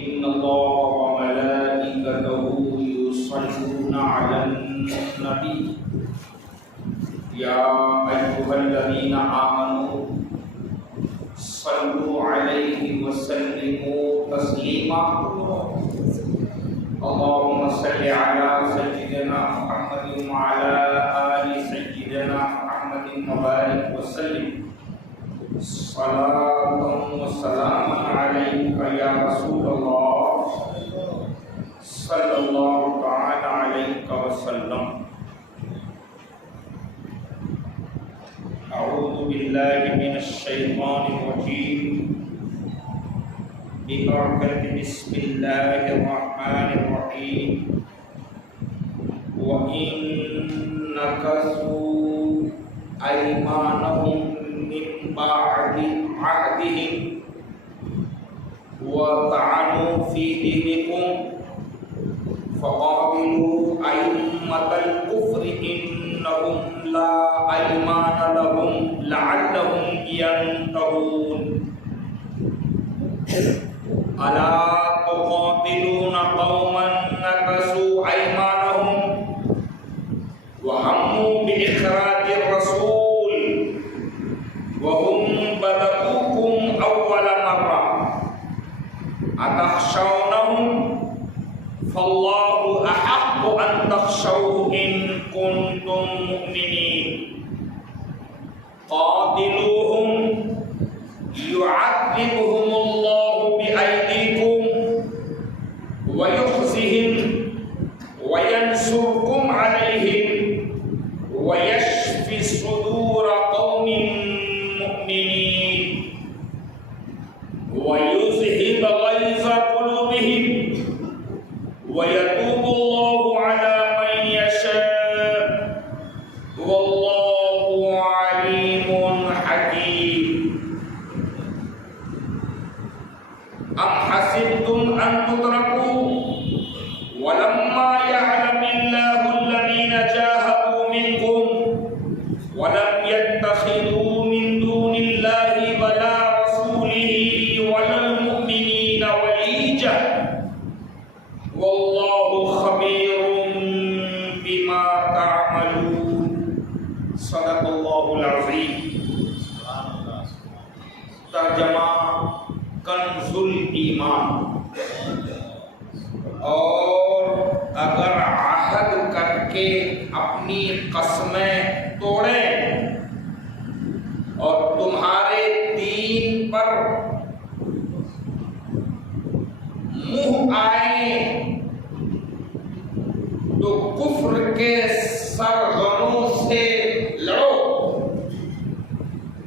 إن الله وملائكته يصلون على النبي يا أيها الذين آمنوا صلوا عليه وسلموا تسليما اللهم صل على سيدنا محمد وعلى آل سيدنا محمد وبارك وسلم صلاة وسلاما عليك يا رسول الله صلى الله تعالى عليك وسلم. أعوذ بالله من الشيطان الرجيم ببركة بسم الله الرحمن الرحيم. وإن نكثوا أيمانهم من بعد عهدهم وطعنوا في دينكم فقاتلوا أئمة الكفر إنهم لا أيمان لهم لعلهم ينتهون. ألا تقاتلون قوما نكثوا أيمانهم وهموا بإخراج الرسول وهم بدؤوكم أول مرة أتخشونهم فالله أحق أن تخشوه إن كنتم مؤمنين. قاتلوهم يعذبهم الله بأيديكم ويخزهم وينصركم عليهم ويشفي صدور قوم مؤمنين ويذهب غيظ قلوبهم ويتوب الله على من يشاء والله عليم حكيم. أم حسبتم أن تتركوا ولما يعلم الله الذين جاهدوا منكم ولم يتخذوا من دون الله ولا رسوله ولا المؤمنين وليجة والله خبير بما تعملون. صدق الله العظيم. ترجمہ کنزُ ایمان. اور اگر عہد کر کے اپنی قسمیں توڑیں اور تمہارے دین پر منہ آئیں تو کفر کے سرغنوں سے لڑو.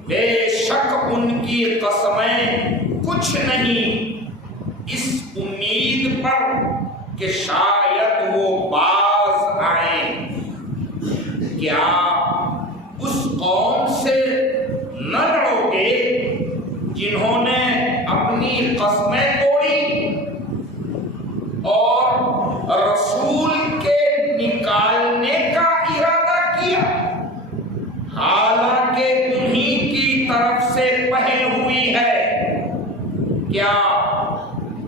بے شک ان کی قسمیں کچھ نہیں اس امید پر کہ شاید وہ باز آئیں. کیا اس قوم سے نہ لڑو گے جنہوں نے اپنی قسمیں توڑی اور رسول کے نکالنے کا ارادہ کیا حالانکہ انہی کی طرف سے پہل ہوئی ہے؟ کیا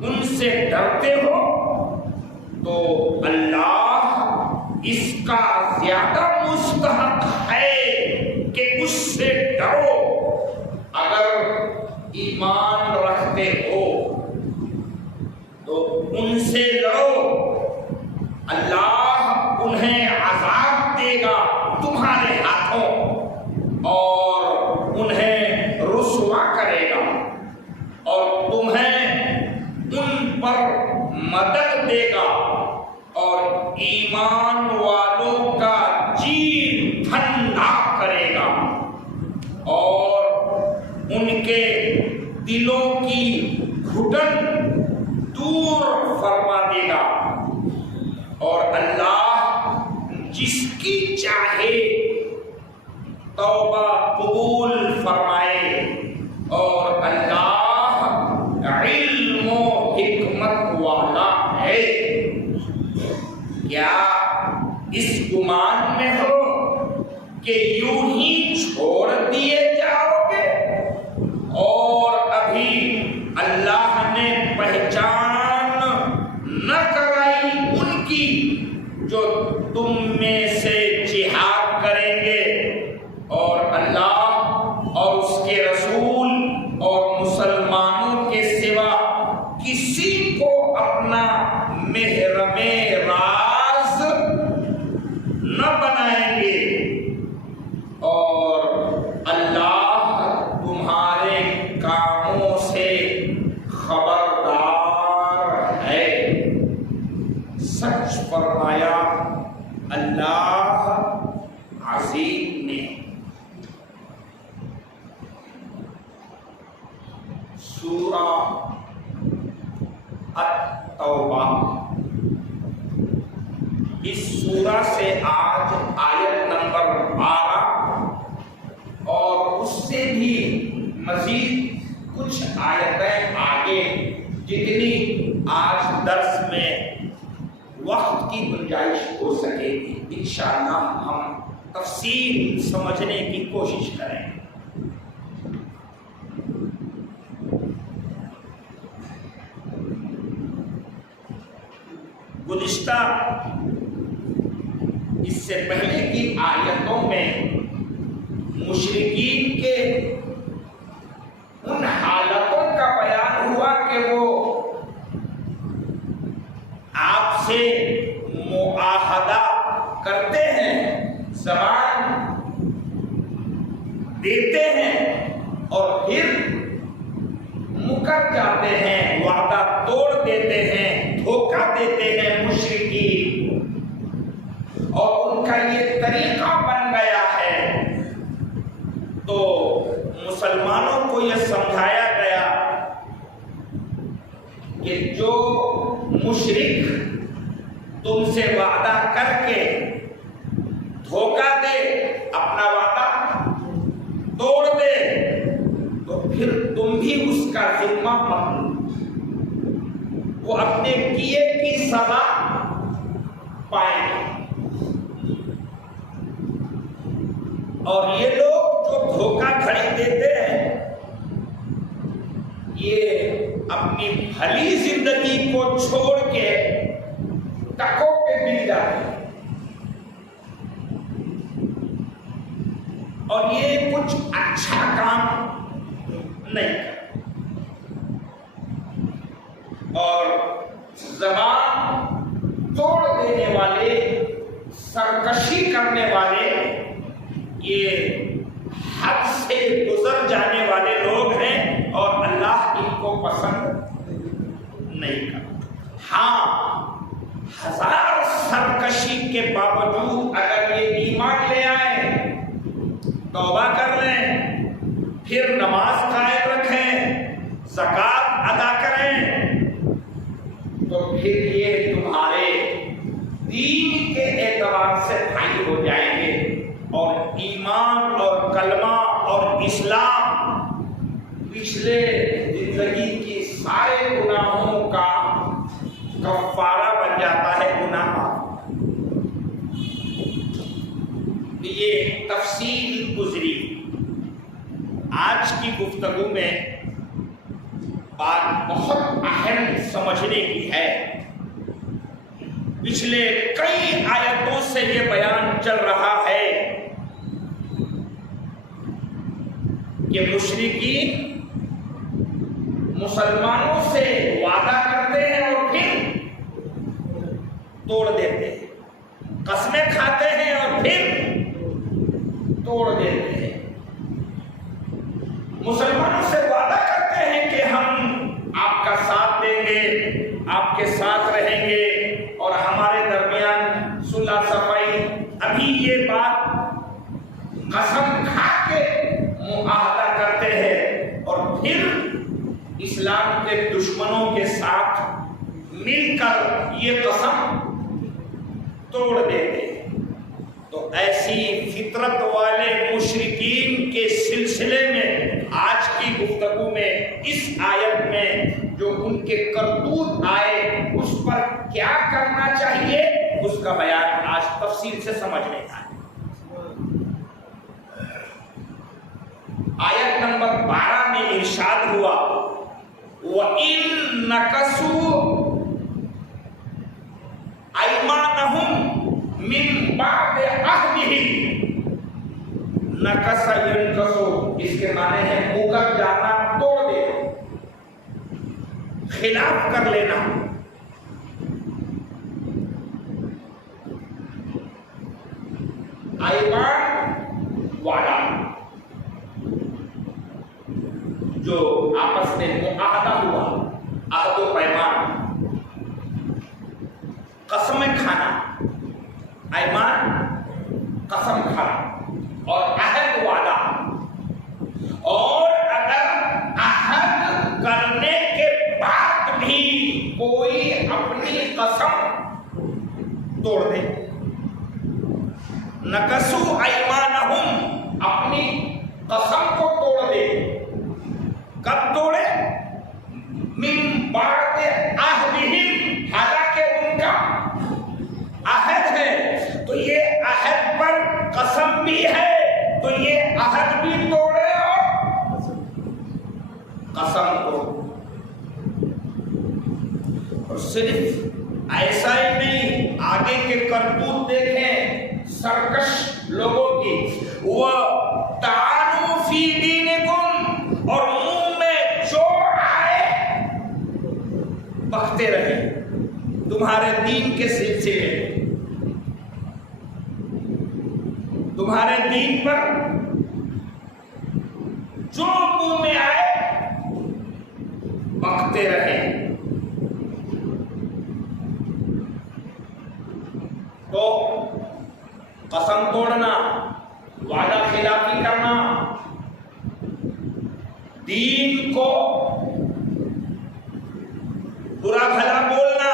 ان سے ڈرتے ہو تو اللہ اس کا زیادہ مستحق ہے کہ اس سے ڈرو اگر ایمان رکھتے ہو. تو ان سے لڑو. اللہ انہیں عذاب دے گا تمہارے ہاتھوں اور انہیں رسوا کرے گا اور تمہیں ان پر مدد دے گا اور ایمان والوں کا جی ٹھنڈا کرے گا اور ان کے دلوں کی گھٹن دور فرما دے گا. اور اللہ جس کی چاہے توبہ قبول فرمائے اور اللہ علم و حکمت والا ہے. کیا اس گمان میں ہو کہ یوں ہی چھوڑ دیے جاؤ گے اور ابھی اللہ نے پہچان سورہ التوبہ، اس سورہ سے آج آیت نمبر 12 اور اس سے بھی مزید کچھ آیتیں آگے جتنی آج درس میں وقت کی گنجائش ہو سکے گی انشاءاللہ ہم تفصیل سمجھنے کی کوشش کریں۔ گزشتہ اس سے پہلے کی آیتوں میں مشرکین کے ان حالتوں کا بیان ہوا کہ وہ آپ سے معاہدہ کرتے ہیں، زبان دیتے ہیں اور پھر مکر جاتے ہیں، وعدہ توڑ دیتے ہیں، دھوکہ دیتے ہیں مشرکین، اور ان کا یہ طریقہ بن گیا ہے۔ تو مسلمانوں کو یہ سمجھایا گیا کہ جو مشرک تم سے وعدہ کر کے دھوکہ دے، اپنا وعدہ توڑ دے، تو پھر تم بھی اس کا ذمہ مت لو، وہ اپنے کیے کی سزا پائیں گے۔ اور یہ لوگ جو دھوکہ دھڑی دیتے ہیں، یہ اپنی بھلی زندگی کو چھوڑ کے ٹکوں پہ مل جاتے ہیں، اور یہ کچھ اچھا کام نہیں کرتے، اور زبان توڑ دینے والے، سرکشی کرنے والے، یہ حد سے گزر جانے والے لوگ ہیں اور اللہ ان کو پسند نہیں کرتا۔ ہاں، ہزار سرکشی کے باوجود اگر یہ ایمان لے آئے، توبہ کر لیں، پھر نماز قائم رکھیں، زکوٰۃ ادا کریں، تو پھر یہ تمہارے دین کے اعتبار سے بھائی ہو جائیں گے، اور ایمان اور کلمہ اور اسلام پچھلے زندگی کی سارے گناہوں کا کفارہ بن جاتا ہے، گناہ۔ یہ تفصیل گزری۔ آج کی گفتگو میں بات بہت اہم سمجھنے کی ہے۔ پچھلے کئی آیتوں سے یہ بیان چل رہا ہے کہ مشرکین مسلمانوں سے وعدہ کرتے ہیں اور پھر توڑ دیتے ہیں، قسمیں کھاتے ہیں اور پھر توڑ دیتے ہیں۔ مسلمانوں سے وعدہ کرتے ہیں کہ ہم آپ کا ساتھ دیں گے، آپ کے ساتھ رہیں گے، اور ہمارے درمیان صلح صفائی، ابھی یہ بات قسم کھا کے معاہدہ کرتے ہیں، اور پھر اسلام کے دشمنوں کے ساتھ مل کر یہ قسم توڑ دیتے ہیں۔ تو ایسی فطرت والے مشرکین کے سلسلے میں آج کی گفتگو میں اس آیت میں جو ان کے کرتوت آئے، اس پر کیا کرنا چاہیے، اس کا بیان آج تفصیل سے سمجھنے کا ہے۔ آیت نمبر 12 میں ارشاد ہوا، وَإِن نَكَثُوا أَيْمَانَهُمْ مِن بَعْدِ عَهْدِهِمْ، نَكَثَ يَنْكَثُ، اس کے معنی ہے مکر جانا، توڑ دینا، خلاف کر لینا۔ ایمان وعدہ، جو آپس میں معاہدہ ہوا، عہد و پیمان، قسمیں کھانا، ایمان قسم کھانا اور عہد وعدہ، اور اگر عہد قسم توڑ دے. نکسو ایمانہم، اپنی قسم کو توڑ دے. کب توڑے؟ من بعد عہدہم، حالانکہ ان کا عہد ہے. تو یہ عہد پر قسم بھی ہے، تو یہ عہد بھی توڑے اور قسم توڑ. اور صرف ایسا ہی نہیں، آگے کے کرتوت دیکھیں سرکش لوگوں کی. وہ تعانوا فی دینکم، اور منہ میں جو آئے بکتے رہے تمہارے دین کے سلسلے میں. تمہارے دین پر جو منہ میں آئے بکتے رہے. تو قسم توڑنا، وعدہ خلافی کرنا، دین کو برا بھلا بولنا،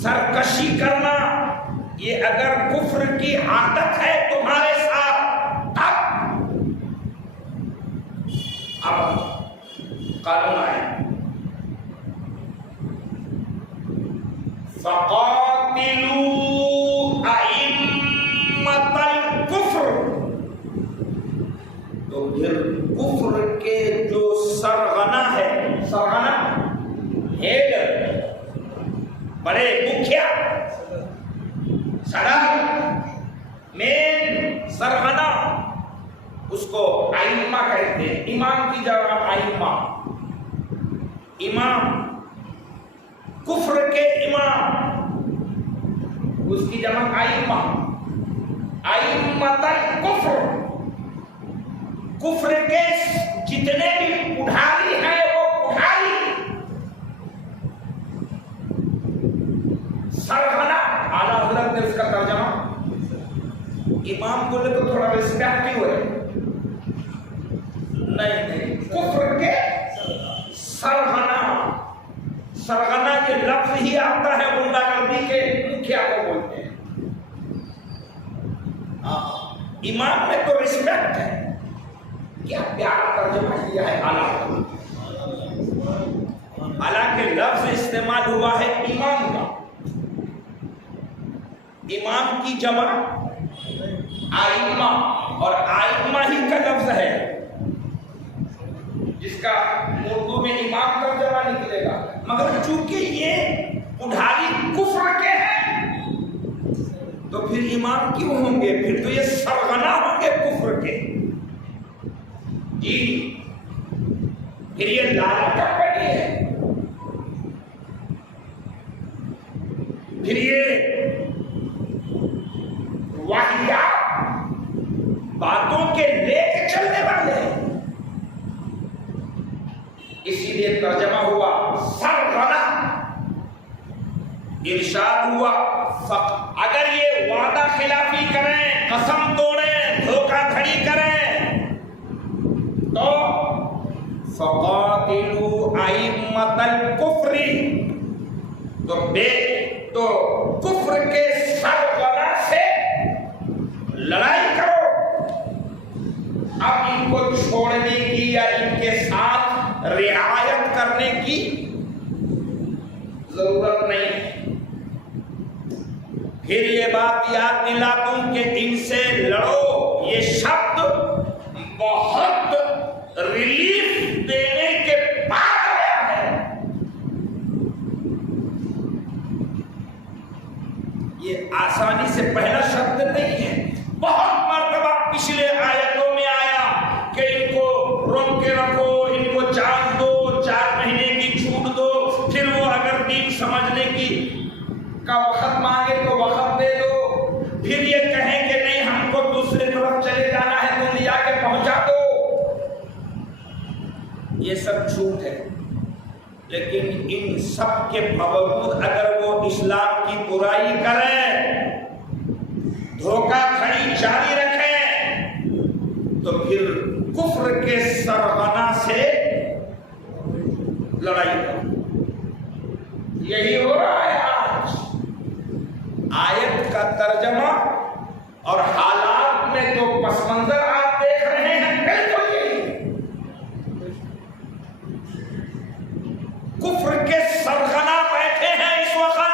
سرکشی کرنا، یہ اگر کفر کی عادت ہے تمہارے ساتھ، اب قانون آیا فَقَاتِلُوا أَئِمَّةَ الْكُفْرِ. تو پھر کفر کے جو سرغنہ ہے، سرغنہ ہیڈر، بڑے مکھیا، صدر، مین سرغنہ، اس کو ائمہ کہتے ہیں. امام کی جگہ ائمہ، امام کفر کے امام، اس کی جمع ائمہ. ائمۃ الکفر، کفر کے جتنے بھی پڑھاری ہیں وہ پڑھاری، سرغنہ. اعلیٰ حضرت نے اس کا ترجمہ، امام بولے تو تھوڑا ریسپیکٹیو ہے، نہیں، کفر کے سرغنہ. سرغنہ یہ لفظ ہی آتا ہے غنڈہ گردی کے مکھیا کو بولتے ہیں. امام میں تو ریسپیکٹ ہے. کیا پیارا ترجمہ کیا ہے اعلیٰ. حالانکہ لفظ استعمال ہوا ہے امام کا، امام کی جمع ائمہ، اور ائمہ ہی کا لفظ ہے جس کا اردو میں امام ترجمہ نکلے گا. مگر چونکہ یہ پڑھاری کفر کے ہیں تو پھر امام کیوں ہوں گے؟ پھر تو یہ سرغنہ ہوں گے کفر کے. جی پھر یہ لال کپڑی ہے، پھر یہ واحدات باتوں کے لے کے چلنے والے ہیں. اسی لیے ترجمہ ہوا سرغنہ. ارشاد ہوا اگر یہ وعدہ خلافی کریں، قسم توڑیں، دھوکہ دھڑی کریں تو فقاتلوا ائمۃ الکفر، تو کفر کے سرغنہ سے لڑائی کرو. اب ان کو چھوڑنے کی یا ان کے ساتھ رعایت کرنے کی ضرورت نہیں. پھر یہ بات یاد دلا دوں کہ ان سے لڑو، یہ شبد بہت ریلیف دینے کے بعد آیا ہے. یہ آسانی سے پہلا شبد نہیں ہے. بہت مرتبہ پچھلے آیتوں میں آیا کہ ان کو روک کے رکھو، ان کو چانس دو، 4 مہینے کی چھوٹ دو. پھر وہ اگر دین سمجھنے کی کا وقت مانگے تو وقت دے دو. پھر یہ کہیں کہ نہیں ہم کو دوسرے طرف چلے جانا ہے تو لے جا کے پہنچا دو. یہ سب جھوٹ ہے. لیکن ان سب کے باوجود اگر وہ اسلام کی برائی کریں، دھوکہ دھڑی جاری رکھیں، تو پھر کفر کے سرغنہ سے لڑائی کرو. یہی ہو رہا ہے آج. آیت کا ترجمہ اور حالات میں جو پس منظر آپ دیکھ رہے ہیں بالکل یہی. کفر کے سرغنا بیٹھے ہیں اس وقت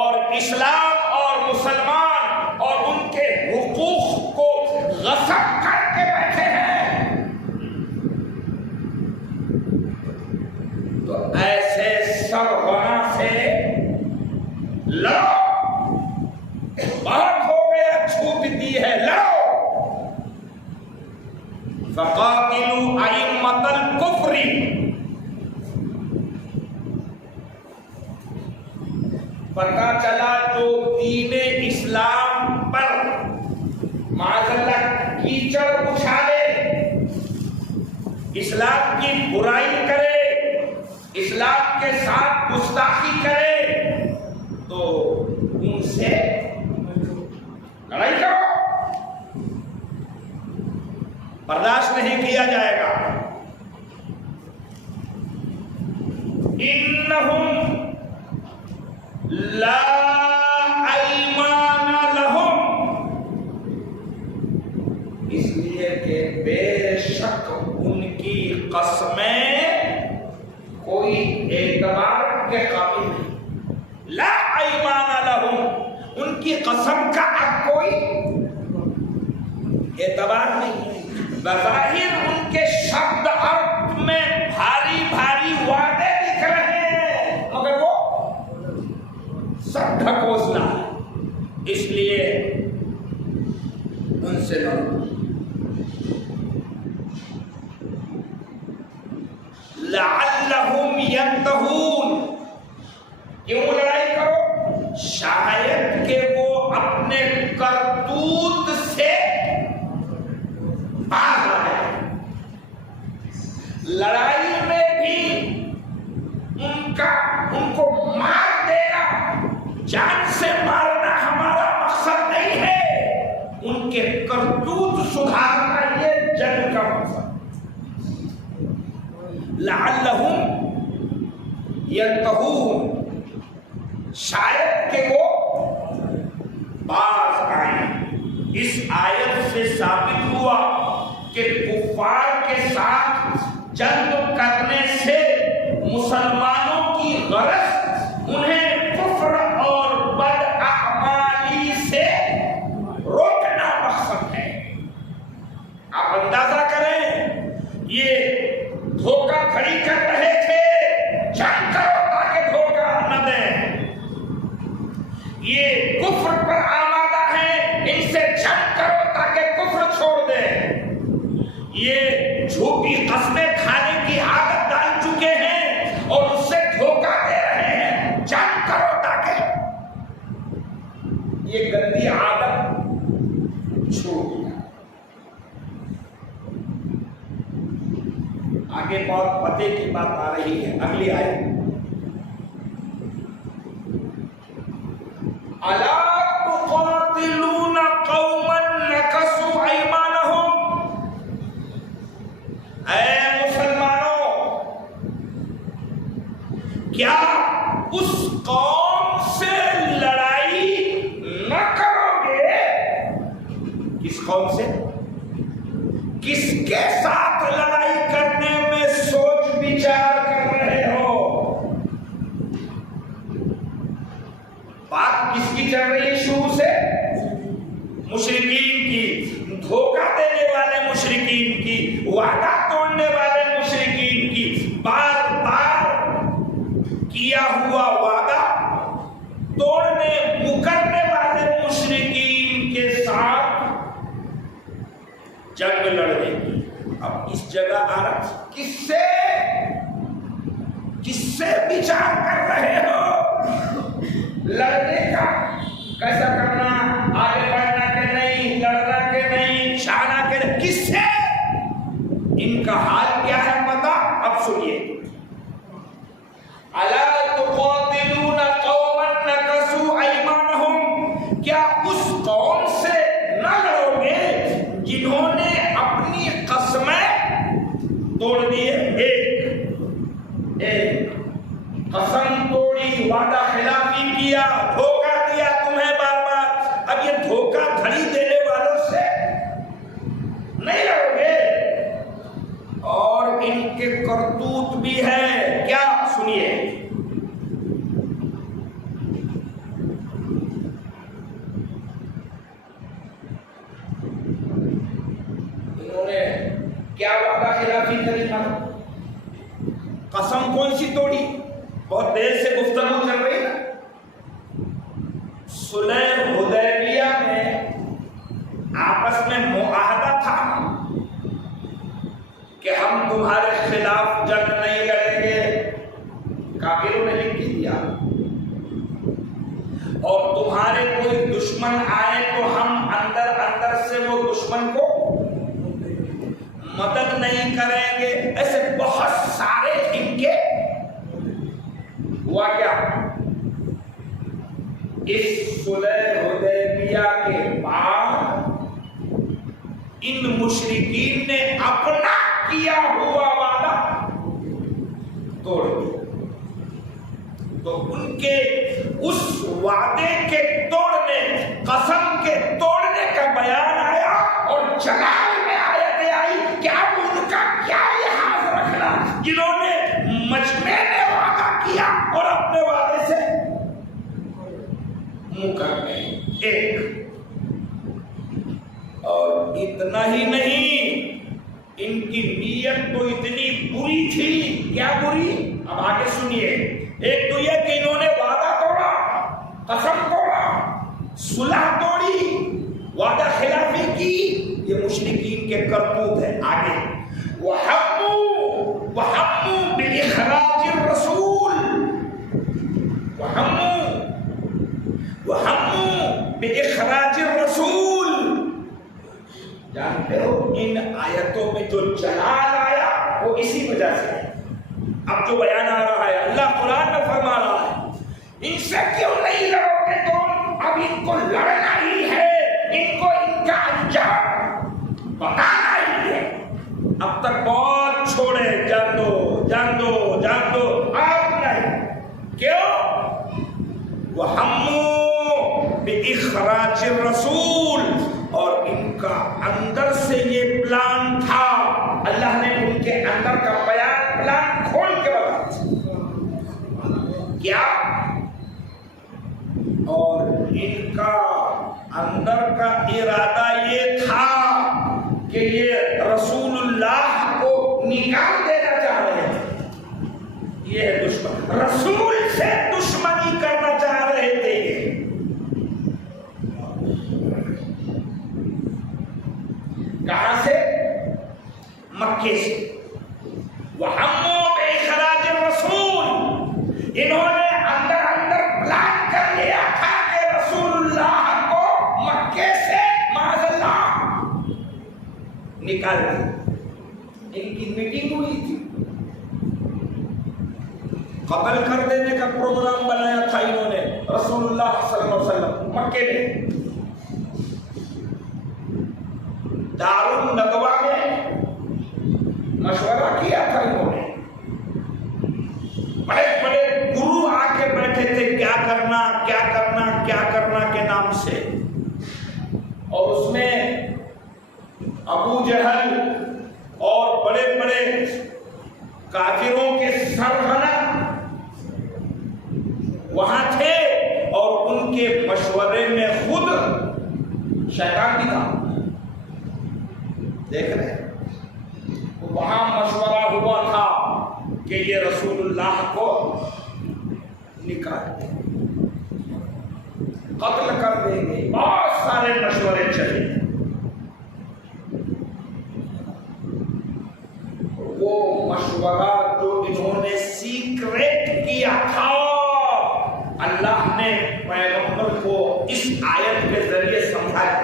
اور اسلام اور مسلمان اور ان کے حقوق کو غصب کر کے بیٹھے ہیں. تو ایسے سرغنا سے لڑو. بہت ہو گیا, چھوٹ دی ہے, لڑو. فقاتلوا ائمۃ الکفر. پتہ چلا جو دین اسلام پر معاذ اللہ کیچڑ اچھالے, اسلام کی برائی کرے, اسلام کے ساتھ گستاخی کرے, تو ان سے لڑائی کرو. برداشت نہیں کیا جائے گا. انہم لا ایمان لہم, اس لیے کہ بے شک ان کی قسمیں کوئی اعتبار کے قابل نہیں. لا ایمان لہم, ان کی قسم کا اب کوئی اعتبار نہیں. بظاہر ان کے شبد ارتھ میں بھاری بھاری وعدے دکھ رہے ہیں, مگر وہ سب ڈھکوسلا ہے. اس لیے ان سے لڑو. لعلہم ینتہون, کیوں لڑائی کرو؟ شاید کہ وہ اپنے کرتوت سے باز آ جائے. لڑائی میں بھی ان کو مار دینا, جان سے مارنا ہمارا مقصد نہیں ہے. ان کے کرتوت سدھارنا یہ جنگ کا مقصد. لعلہم ینتہون, شاید کہ وہ باز آئیں. اس آیت سے ثابت ہوا کہ کفار کے ساتھ جنگ کرنے سے مسلمانوں کی غرض انہیں کفر اور بداعمالی سے روکنا مقصد ہے. آپ اندازہ کریں, یہ دھوکہ دھڑی کر رہے تھے, جنگ کرو تاکہ دھوکہ نہ دیں. یہ کفر پر آمادہ ہیں, ان سے جنگ کرو تاکہ کفر چھوڑ دیں. یہ جھوٹی قسمیں کھانے کی عادت ڈال چکے ہیں اور اس سے دھوکہ دے رہے ہیں, جنگ کرو تاکہ یہ گندی عادت چھوڑ دیں. آگے بہت پتے کی بات آ رہی ہے, اگلی آیت. الا تقاتلون قوما نکثوا ایمانہم, اے مسلمانوں کیا اس قوم سے لڑائی نہ کرو گے؟ کس قوم سے؟ کس کے ساتھ لڑائی کرنے میں سوچ بچار کر رہے ہو؟ بات کس کی چل رہی ہے شروع سے؟ مشرکین کی, دھوکہ دینے والے مشرکین کی, وعدہ توڑنے والے مشرکین کی. بار بار کیا ہوا وعدہ توڑنے مکرنے والے مشرکین کے ساتھ جنگ لڑنے کی. اب اس جگہ آ رہا, کس سے بچار کر رہے ہو لڑنے کا؟ کیسا کرنا, آگے بڑھنا کہ نہیں, لڑنا کہ نہیں, شانا کہ نہیں, کس سے؟ ان کا حال کیا ہے پتا؟ اب سنیے. الا تقاتلون قوما نکثوا ایمانہم, کیا اس قوم سے نہ لڑو گے جنہوں نے اپنی قسمیں توڑ دیے. ایک قسم توڑی، وعدہ خلافی کیا، دھوکہ دیا تمہیں بار بار. اب یہ دھوکہ دھڑی دینے والوں سے نہیں لڑو گے. اور ان کے کرتوت بھی ہے کیا، سنیے. انہوں نے کیا وعدہ خلافی کری، قسم کون سی توڑی؟ بہت دیر سے گفتگو چل رہی نا. صلح حدیبیہ میں آپس میں معاہدہ تھا کہ ہم تمہارے خلاف جنگ نہیں لڑیں گے. کافروں نے لکھ دیا. اور تمہارے کوئی دشمن آئے تو ہم اندر اندر سے وہ دشمن کو مدد نہیں کریں گے. ایسے بہت سارے ان کے ہوا. کیا اس صلح حدیبیہ کے بعد ان مشرکین نے اپنا کیا ہوا وعدہ توڑ دیا. تو ان کے اس وعدے کے توڑنے، قسم کے توڑنے کا بیان آیا. اور جلال میں آیت آئی کہ اب ان کا کیا لحاظ رکھنا جنہوں نے مجمع میں وعدہ کیا اور اپنے وعدے سے منہ کر گئے. ایک اور اتنا ہی نہیں، ان کی نیت تو اتنی بری تھی. کیا بری؟ اب آگے سنیے. ایک تو یہ کہ انہوں نے وعدہ توڑا، قسم توڑا، صلح توڑی، وعدہ خلافی کی. یہ مشرکین کے کرتوت ہے. آگے وَحَمُّوا بِإِخْرَاجِ الرَّسُولِ، وَحَمُّوا بِإِخْرَاجِ الرَّسُولِ. جانتے ہو ان آیتوں میں جو جلال آیا وہ اسی وجہ سے ہے. اب جو بیان آ رہا ہے، اللہ قرآن میں فرما رہا ہے ان سے کیوں نہیں لڑو گے تم؟ اب ان کو لڑنا ہی ہے، ان کو ان کا انجام بتانا ہی ہے. اب تک بہت چھوڑے، جان دو جان دو جان دو، اب نہیں. کیوں؟ وَحَمُّوا بِإِخْرَاجِ الرَّسُولِ. اور ان کا اندر سے یہ پلان تھا. اللہ نے ان کے اندر کا پلان کھول کے بتا کیا. اور ان کا اندر کا ارادہ یہ تھا کہ یہ رسول اللہ کو نکال دینا چاہ رہے تھے. یہ ہے دشمن، رسول سے دشمنی کرنا چاہ رہے تھے. کہاں سے؟ مکے سے. وَحَمُّوا بِإِخْرَاجِ الرَّسُولِ. انہوں نے اندر اندر پلان کر لیا تھا کہ رسول اللہ کو مکے سے معاذ اللہ نکال دیا. ان کی میٹنگ ہوئی تھی، قتل کر دینے کا پروگرام بنایا تھا انہوں نے رسول اللہ صلی اللہ علیہ وسلم مکے میں. دارالندوا میں مشورہ کیا تھا انہوں نے. بڑے بڑے گرو آ کے بیٹھے تھے، کیا کرنا کیا کرنا کیا کرنا کے نام سے. اور اس میں ابو جہل اور بڑے بڑے کافروں کے سرغنہ وہاں تھے. اور ان کے مشورے میں خود شیطان بھی تھا. دیکھ رہے ہیں وہاں مشورہ ہوا تھا کہ یہ رسول اللہ کو نکال دیں، قتل کر دیں گے. بہت سارے مشورے چلے. وہ مشورہ جو انہوں نے سیکریٹ کیا تھا، اللہ نے پیغمبر کو اس آیت کے ذریعے سمجھایا.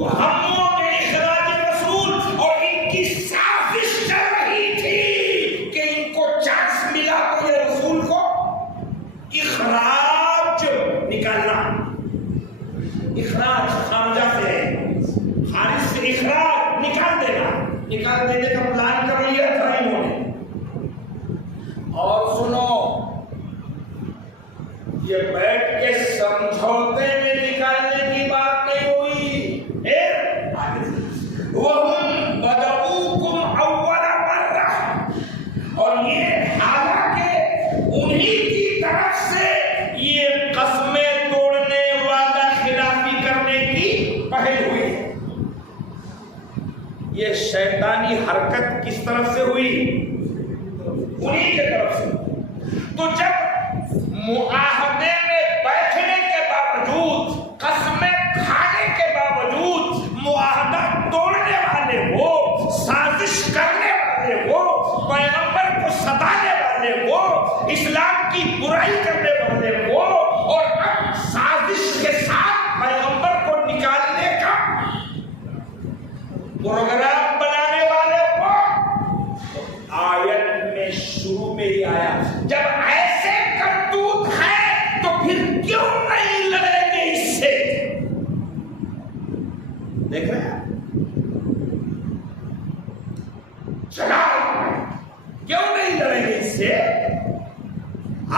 وَحَمُّوا بِإِخْرَاجِ الرَّسُولِ. اور ان کی سازش چل رہی تھی کہ ان کو چانس ملا تو یہ رسول کو اخراج نکالنا. اخراج خارجہ سے، خارج سے اخراج نکال دینا. نکال دینے کا پلان کر لیا تھا انہوں نے. یہ بیٹھ کے سمجھوتے میں نکالنے کی بات نہیں ہوئی. وَهُمْ بَدَؤُوكُمْ أَوَّلَ مَرَّةٍ، اور یہ حالانکہ انہی کی طرف سے یہ قسمیں توڑنے، وعدہ خلافی کرنے کی پہل ہوئی ہے. یہ شیطانی حرکت کس طرف سے ہوئی؟ انہی کے طرف سے. تو جب معاہدے میں بیٹھنے کے باوجود، قسمیں کھانے کے باوجود معاہدہ توڑنے والے وہ، سازش کرنے والے وہ، پیغمبر کو ستانے والے وہ، اسلام کی برائی کرنے والے وہ، اور اب سازش کے ساتھ پیغمبر کو نکالنے کا پروگرام بنانے والے وہ، آیت میں شروع میں ہی آیا جب ایسے کرتوت ہے تو پھر کیوں نہیں لڑیں گے اس سے؟ دیکھ رہے ہیں چلاؤ، کیوں نہیں لڑیں گے اس سے؟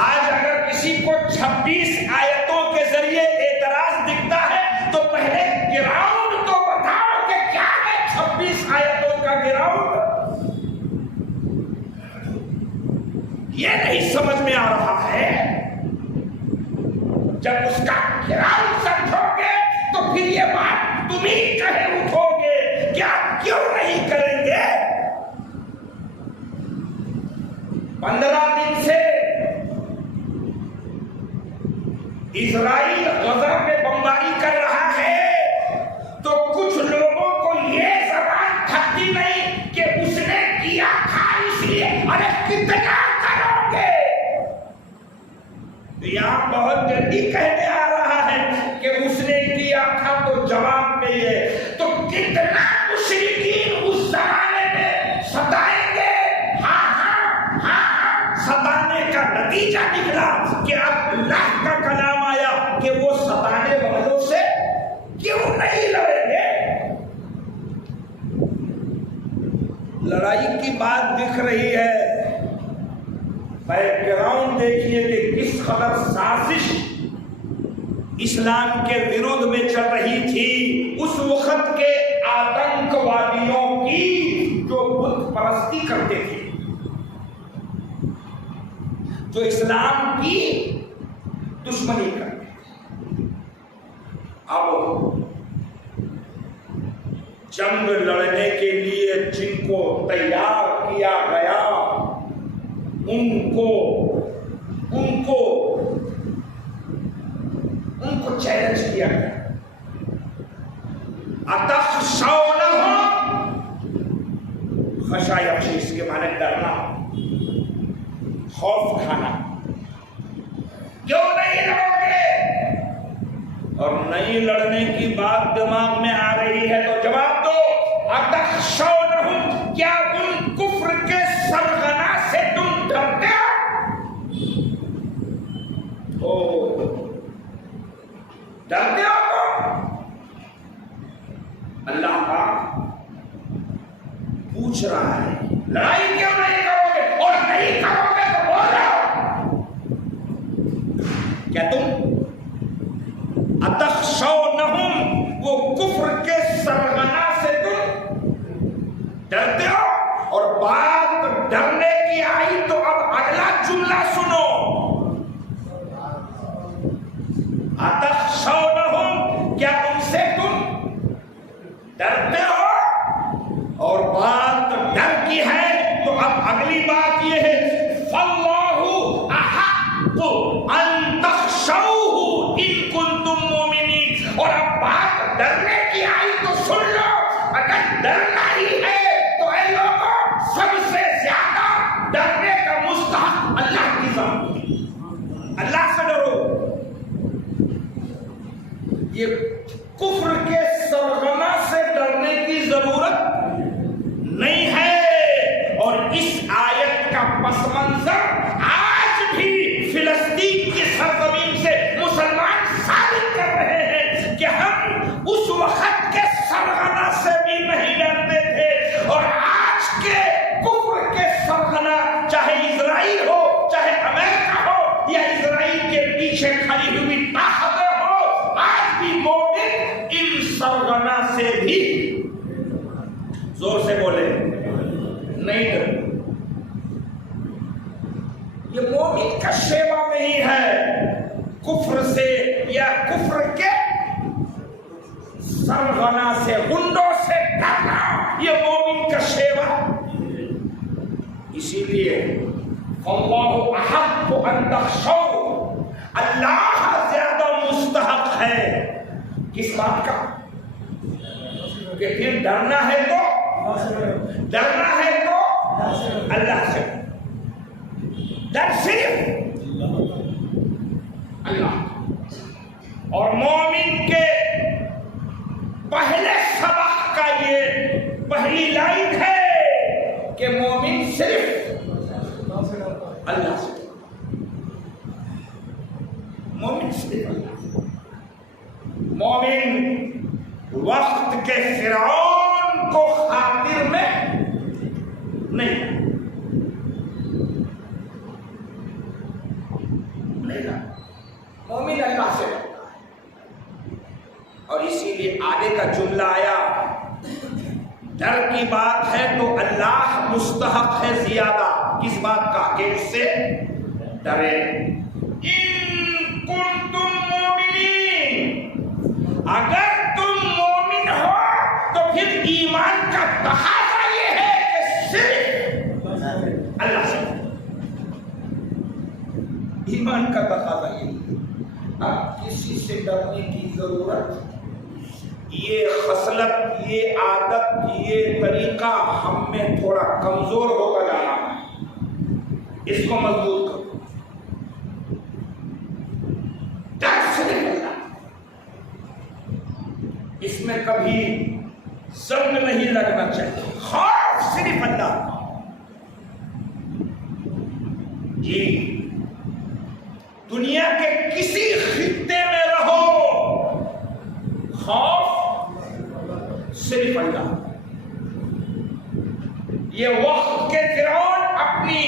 آج اگر کسی کو 26 آیتوں کے ذریعے اعتراض دکھتا ہے تو پہلے گراؤنڈ تو بتاؤ کہ کیا ہے 26 آیتوں کا گراؤنڈ. یہ نہیں سمجھ میں آ رہا ہے. جب اس کا گراؤنڈ سمجھو گے تو پھر یہ بات تم ہی کہے اٹھو گے کیا کیوں نہیں کریں گے. 15 دن سے اسرائیل غزہ میں بمباری کر رہا ہے تو کچھ لوگوں کو یہ زبان تھکتی نہیں کہ اس نے کیا تھا اس لیے ارے کتنا کرو گے. یہاں بہت جلدی کہنے آ رہا ہے کہ اس نے کیا تھا تو جواب میں یہ تو کتنا مشرکین اس زمانے میں ستائیں گے. ہاں ہاں ہاں، ستانے کا نتیجہ نکلا کہ اب اللہ کا کلام آیا کہ وہ ستانے والوں سے کیوں نہیں لڑیں گے. لڑائی کی بات دکھ رہی ہے، بیک گراؤنڈ دیکھیے کہ کس قدر سازش اسلام کے وروਧ میں چل رہی تھی اس وقت کے آتنک وادیوں کی جو بت پرستی کرتے تھے، جو اسلام کی دشمنی کرتے تھے. اب جنگ لڑنے کے لیے جن کو تیار کیا گیا ان کو چیلنج کیا گیا. اتخشونہم، خشا یخشی اس کے معنی ڈرنا، خوف کھانا. کیوں نہیں لڑو گے؟ اور نہیں لڑنے کی بات دماغ میں آ رہی ہے تو جواب دو. اتخشونہم، کیا ان کفر کے سرغنا سے تم ڈرتے ہو؟ ڈرتے ہو تم؟ اللہ پاک پوچھ رہا ہے لڑائی کیوں نہیں کرو گے؟ اور نہیں کرو گے تو بولو. کیا تم اتخشونہم، وہ کفر کے سرغنا سے تم ڈرتے ہو؟ اور بات ڈرنے کی آئی تو اب اگلا جملہ سنو. اتخشونہم، کیا ان سے تم ڈرتے ہو؟ اور بات ڈر کی ہے تو اب اگلی بات یہ ہے فَاللَّهُ أَحَقُّ أَن تَخْشَوْهُ إِن كُنتُم مُّؤْمِنِينَ. اور اب بات ڈرنے کی آئی تو سن لو. اگر ڈرنا ہی ہے تو اے لوگوں سب سے زیادہ ڈرنے کا مستحق اللہ کی ذات ہے. اللہ سے ڈرو. یہ کفر کے سرغنا سے ڈرنے کی ضرورت نہیں ہے. اور اس آیت کا پس منظر آج بھی فلسطین کی سرزمین سے مسلمان ثابت کر رہے ہیں کہ ہم اس وقت کے سرغنا سے بھی نہیں ڈرتے تھے. اور آج کے کفر کے سرغنا چاہے اسرائیل ہو، چاہے امریکہ ہو یا اسرائیل کے پیچھے زور سے بولے نہیں ڈرتے. یہ مومن کا شیوا نہیں ہے کفر سے یا کفر کے سرغنا سے گنڈوں سے ڈرنا. یہ مومن کا شیوا. اسی لیے اللہ احق ان تخشوا، اللہ زیادہ مستحق ہے کس بات کا کہ پھر ڈرنا ہے تو اللہ سے. ڈر صرف اللہ. اور مومن کے پہلے سبق کا یہ پہلی لائن ہے کہ مومن صرف اللہ سے. مومن صرف اللہ. مومن وقت کے فرعون کو خاطر میں نہیں مومن اللہ سے ڈرتا ہے. اور اسی لیے آگے کا جملہ آیا ڈر کی بات ہے تو اللہ مستحق ہے زیادہ کس بات کا کہ اس سے ڈرے. ان کنتم مومنین، اگر تم مومن ہو تو پھر ایمان کا تقاضا یہ ہے کہ صرف اللہ سے. ایمان کا تقاضا یہ ہے. اب کسی سے ڈرنے کی ضرورت، یہ خصلت، یہ عادت، یہ طریقہ ہم میں تھوڑا کمزور ہوگا جا رہا ہے. اس کو مضبوط کرو. ڈر صرف اللہ. اس میں کبھی زنگ نہیں لگنا چاہیے. خوف صرف اللہ. جی دنیا کے کسی خطے میں رہو، خوف صرف اللہ. یہ وقت کے فرعون اپنی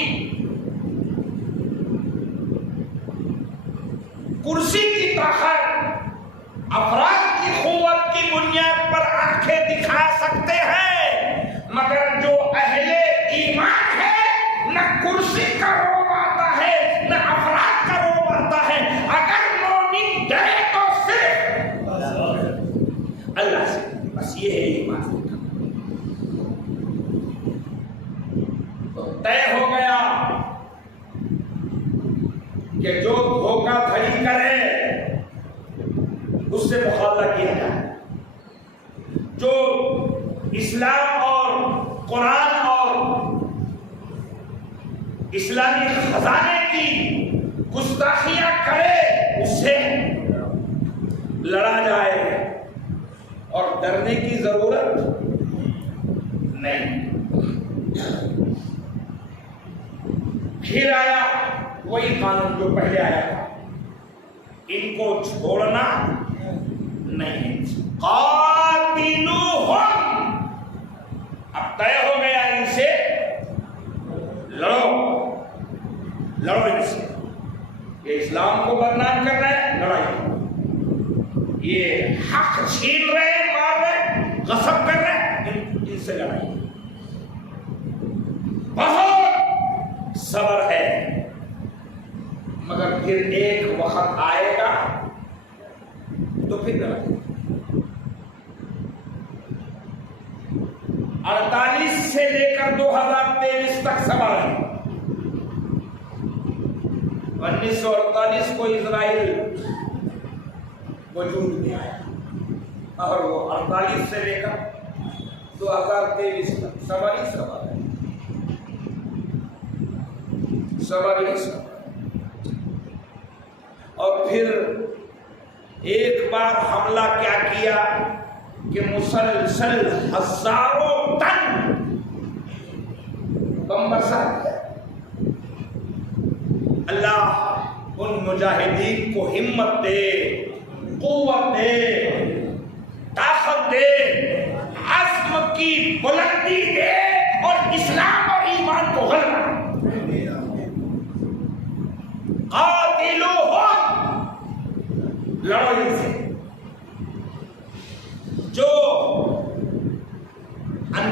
کرسی کی طاقت، افراد کی قوت کی بنیاد پر آنکھیں دکھا سکتے ہیں، مگر جو اہل ایمان ہے نہ کرسی کا روب آتا ہے نہ افراد کا روب آتا ہے. اگر مومن ڈرے تو صرف اللہ سے. بس یہ ہے ایمان. تو طے ہو گیا کہ جو دھوکہ دھڑی کرے اس سے مقابلہ کیا جائے. جو اسلام اور قرآن اور اسلامی خزانے کی گستاخیاں کرے اس سے لڑا جائے اور ڈرنے کی ضرورت نہیں. پھر آیا وہی قانون جو پہلے آیا تھا، ان کو چھوڑنا نہیں. قاتلوہم، اب طے ہو گیا ان سے لڑو ان سے. یہ اسلام کو بدنام کر رہے ہیں، لڑائی. یہ حق چھین رہے ہیں، مار رہے ہیں، غصب کر رہے ہیں، ان سے لڑائی. بہت صبر ہے، مگر پھر ایک وقت آئے گا تو پھر لڑائی. 48 سے لے کر 2023 تک صبر ہے. 1948 کو اسرائیل وجود میں آیا اور وہ 48 سے لے کر 2023 تک صبر ہی صبر ہے. صبر ہی صبر. اور پھر ایک بار حملہ کیا کیا کہ مسلسل ہزاروں ٹن بم برسا. اللہ ان مجاہدین کو ہمت دے، قوت دے، طاقت دے، عزم کی بلندی دے اور اسلام اور ایمان کو غلبہ. قاتلوہم، لڑو ان سے. جو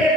1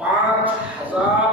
5000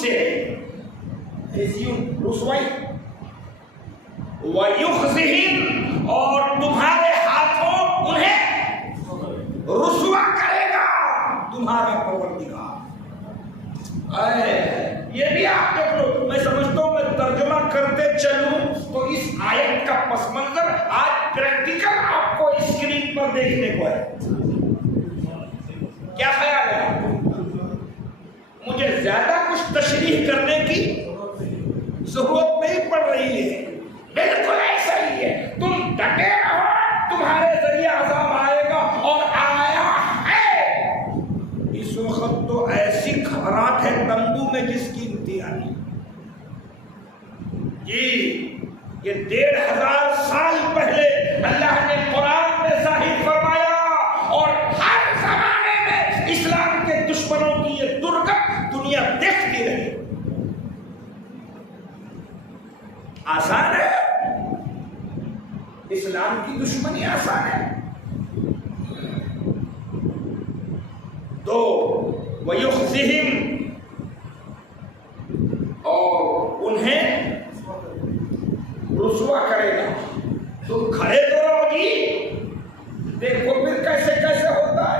سے رسوائی، وَيُخْزِهِمْ اور تمہارے ہاتھوں انہیں رسوا کرے گا تمہارا پروردگار۔ یہ بھی آپ دیکھ لو، میں سمجھتا ہوں میں ترجمہ کرتے چلوں تو اس آیت کا پس منظر آج پریکٹیکل آپ کو اسکرین پر دیکھنے کو ہے۔ کیا خیال ہے؟ مجھے زیادہ کچھ تشریح کرنے کی ضرورت نہیں پڑ رہی ہے، بالکل ایسا ہی ہے۔ تم ڈٹے رہو، تمہارے ذریعے عذاب آئے گا اور آیا ہے۔ اس وقت تو ایسی خبرات ہے تنبو میں جس کی انتہا نہیں۔ جی یہ 1500 سال پہلے اللہ نے قرآن میں ظاہر فرمایا، اور ہر زمانے میں اسلام کے دشمنوں کی یہ درگت دنیا دیکھتی رہی۔ آسان ہے اسلام کی دشمنی، آسان ہے۔ تو وَيُخْزِهِمْ اور انہیں رسوا کرے گا۔ تم کھڑے تو رہو گی، دیکھو پھر کیسے کیسے ہوتا ہے۔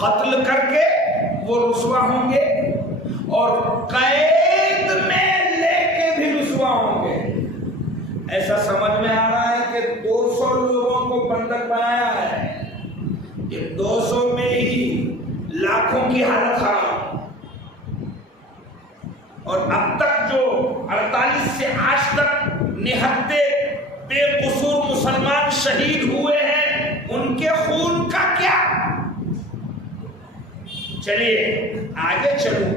قتل کر کے وہ رسوا ہوں گے، اور قید میں لے کے بھی رسوا ہوں گے۔ ایسا سمجھ میں آ رہا ہے کہ 200 لوگوں کو بندک بنایا ہے، یہ 200 میں ہی لاکھوں کی حالت خراب، اور اب تک جو 48 سے آج تک نہتے بے قصور مسلمان شہید ہوئے ہیں، ان کے خون کا کیا؟ چلیے آگے چلو،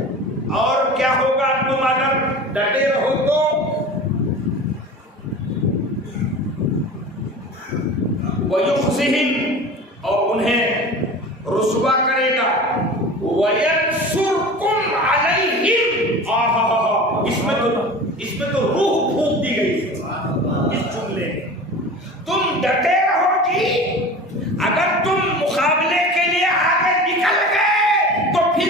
اور کیا ہوگا تم اگر ڈٹے رہو تو؟ وَيُخْزِهِمْ اور انہیں رسوا کرے گا، وَيَنْصُرْكُمْ عَلَيْهِمْ۔ اس میں تو روح پھونک دی گئی اس جملے میں۔ تم ڈٹے رہو جی، اگر تم مقابلے کے لیے آگے نکل گئے تو پھر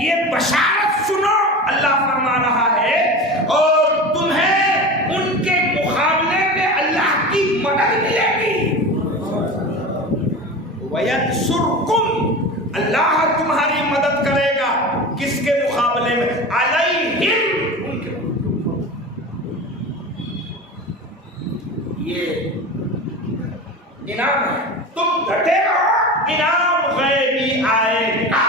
یہ بشارت سنو، اللہ فرما رہا ہے، اور تمہیں ان کے مقابلے میں اللہ کی مدد ملے گی۔ وَيَنْصُرْكُمْ اللہ تمہاری مدد کرے گا، کس کے مقابلے میں؟ عَلَيْهِمْ ان کے۔ یہ انعام ہے، تم ڈٹے رہو، انعام غیبی آئے گا۔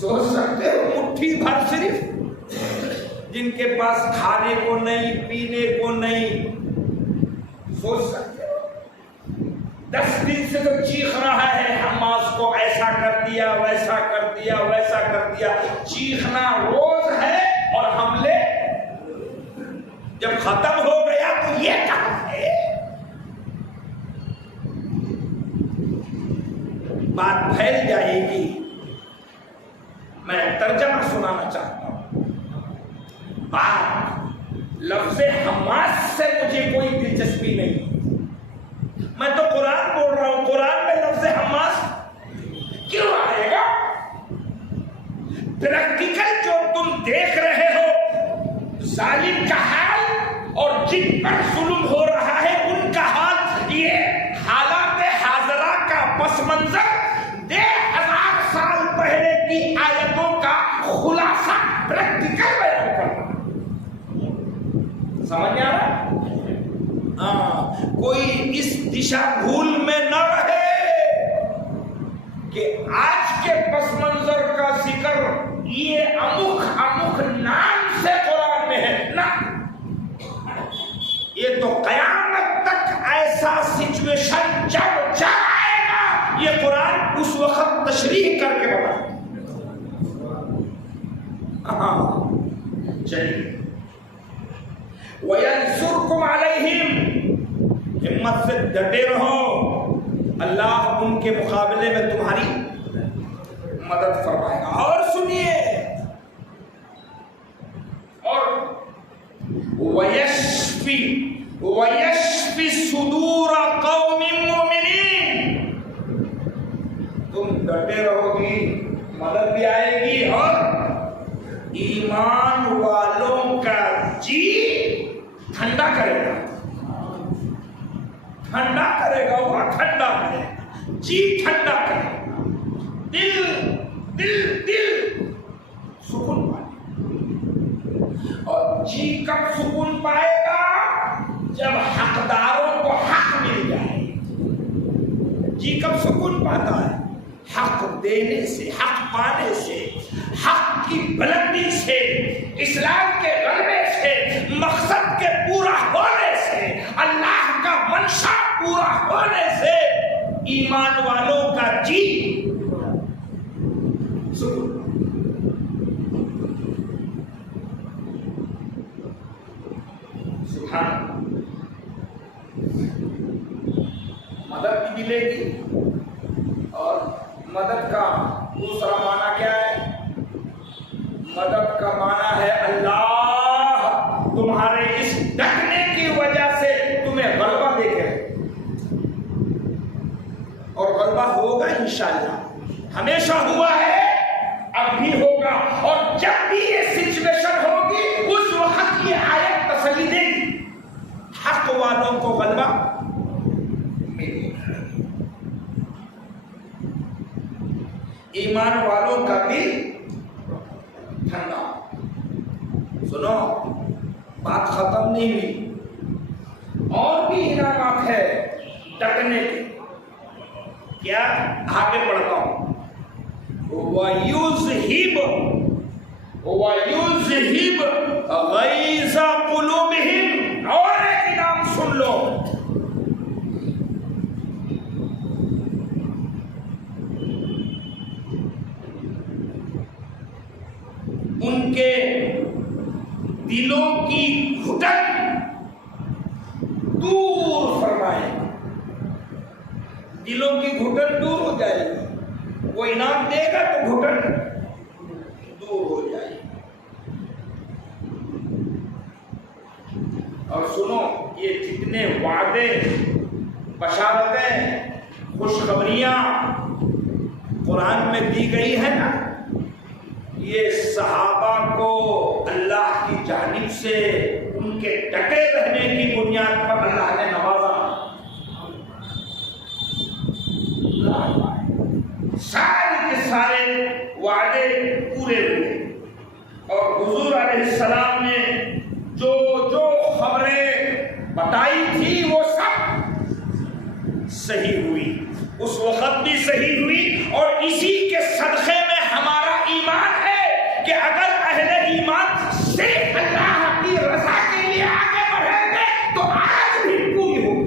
سوچ سکتے ہو مٹھی بھر صرف جن کے پاس کھانے کو نہیں، پینے کو نہیں، سوچ سکتے ہو 10 دن سے تو چیخ رہا ہے حماس کو ایسا کر دیا، ویسا کر دیا، ویسا کر دیا، چیخنا روز ہے، اور حملے جب ختم ہو گیا تو یہ کہاں ہے؟ بات پھیل جائے گی۔ میں ترجمہ سنانا چاہتا ہوں۔ بات لفظ حماس سے مجھے کوئی دلچسپی نہیں، میں تو قرآن بول رہا ہوں۔ قرآن میں لفظ حماس کیوں آئے گا؟ پریکٹیکل جو تم دیکھ رہے ہو، ظالم کا حال اور جن پر ظلم ہو رہا ہے ان کا حال، یہ حالات حاضرہ کا پس منظر 1500 سال پہلے کی آیتوں کا خلاصہ پریکٹیکل بیان کرنا۔ سمجھ آ رہا؟ کوئی اس دشا بھول میں نہ رہے کہ آج کے پس منظر کا ذکر یہ امک نام سے قرآن میں ہے، نہ، یہ تو قیامت تک ایسا سچویشن جب آئے گا یہ قرآن اس وقت تشریح کر کے بتائے۔ چلیے، وَيَنْصُرْكُمْ عَلَيْهِمْ ہمت سے ڈٹے رہو، اللہ ان کے مقابلے میں تمہاری مدد فرمائے گا۔ اور سنیے، اور وَيَشْفِ صُدُورَ قَوْمٍ مُؤْمِنِينَ، تم ڈٹے رہو گی مدد بھی آئے گی، اور ایمان والوں کا جی ٹھنڈا کرے گا، ٹھنڈا کرے گا، وہ ٹھنڈا کرے گا، جی ٹھنڈا کرے گا، دل دل دل سکون پائے، اور جی کب سکون پائے گا؟ جب حقداروں کو حق مل جائے۔ جی کب سکون پاتا ہے؟ حق دینے سے، حق پانے سے، حق کی بلندی سے، اسلام کے غلبے سے، مقصد کے پورا ہونے سے، اللہ کا منشا پورا ہونے سے ایمان والوں کا جی سکون۔ سبحان مدد بھی ملے گی، اور مدد کا دوسرا معنی کیا ہے؟ مدد کا معنی ہے اللہ تمہارے اس ڈٹنے کی وجہ سے تمہیں غلبہ دے گا، اور غلبہ ہوگا انشاءاللہ، ہمیشہ ہوا ہے، اب بھی ہوگا، اور جب بھی یہ سچویشن ہوگی اس وقت یہ آیت تسلی دے گی، حق والوں کو غلبہ ایمان والوں کا دل ٹھنڈا۔ سنو، بات ختم نہیں ہوئی، اور بھی انعامات ہے ڈٹنے کے۔ کیا؟ آگے پڑھتا ہوں۔ وَيُذْهِبْ غَيْظَ قُلُوبِهِمْ، اور ایک انعام سن لو، ان کے دلوں کی گھٹن دور فرمائے، دلوں کی گھٹن دور ہو جائے گی، وہ انعام دے گا تو گھٹن دور ہو جائے گی۔ اور سنو، یہ جتنے وعدے، بشارتیں، خوشخبریاں قرآن میں دی گئی ہے نا، یہ صحابہ کو اللہ کی جانب سے ان کے ڈٹے رہنے کی بنیاد پر اللہ نے نوازا، سارے کے سارے وعدے پورے ہوئے، اور حضور علیہ السلام نے جو جو خبریں بتائی تھی وہ سب صحیح ہوئی، اس وقت بھی صحیح ہوئی، اور اسی کے صدقے میں ہمارا ایمان ہے کہ اگر اہل ایمان صرف اللہ کی رضا کے لیے آگے بڑھیں گے تو آج بھی پوری ہوگی۔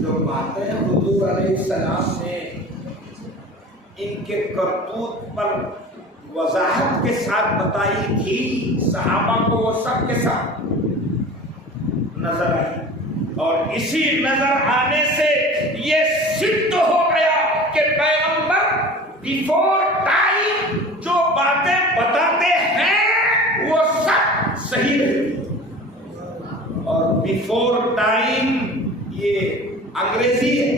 جو باتیں حضور علیہ السلام نے ان کے کرتوت پر وضاحت کے ساتھ بتائی تھی، صحابہ کو وہ سب کے ساتھ نظر آئی، اور اسی نظر آنے سے یہ سدھ ہو گیا کہ پیغمبر بیفور ٹائم جو باتیں بتاتے ہیں وہ سب صحیح رہتی، اور بیفور ٹائم یہ انگریزی ہے،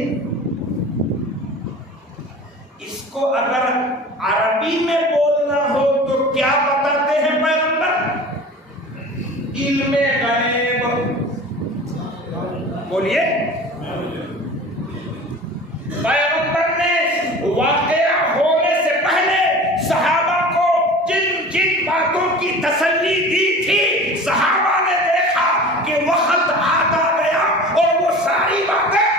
اس کو اگر عربی میں بولنا ہو تو کیا بتاتے ہیں پیغمبر؟ علم غیب، بولیے۔ پیغمبر نے واقعہ ہونے سے پہلے صحابہ کو جن جن باتوں کی تسلی دی تھی، صحابہ نے دیکھا کہ وقت آتا گیا اور وہ ساری باتیں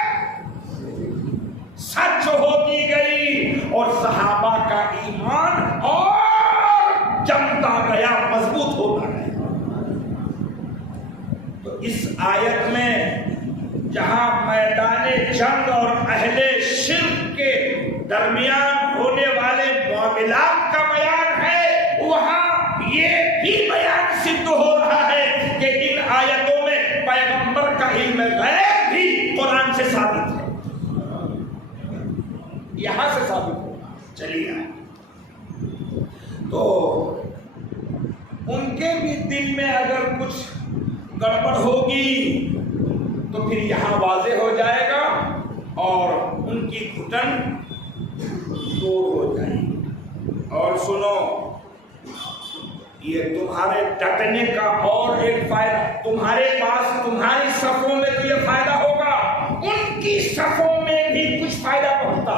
سچ ہوتی گئی، اور صحابہ کا ایمان اور جمتا گیا، مضبوط ہوتا گیا۔ تو اس آیت میں جہاں میدان جنگ اور اہل شرک کے درمیان ہونے والے معاملات کا بیان ہے، وہاں یہ بھی بیان صدھ ہو رہا ہے کہ ان آیتوں میں پیغمبر کا علم غیب بھی قرآن سے ثابت ہے، یہاں سے ثابت ہوگا۔ چلیے ان کے بھی دل میں اگر کچھ گڑبڑ ہوگی تو پھر یہاں واضح ہو جائے گا اور ان کی گھٹن دور ہو جائے گی۔ اور سنو، یہ تمہارے ڈٹنے کا اور ایک فائدہ، تمہارے پاس تمہاری صفوں میں تو یہ فائدہ ہوگا، ان کی صفوں میں بھی کچھ فائدہ پہنچتا۔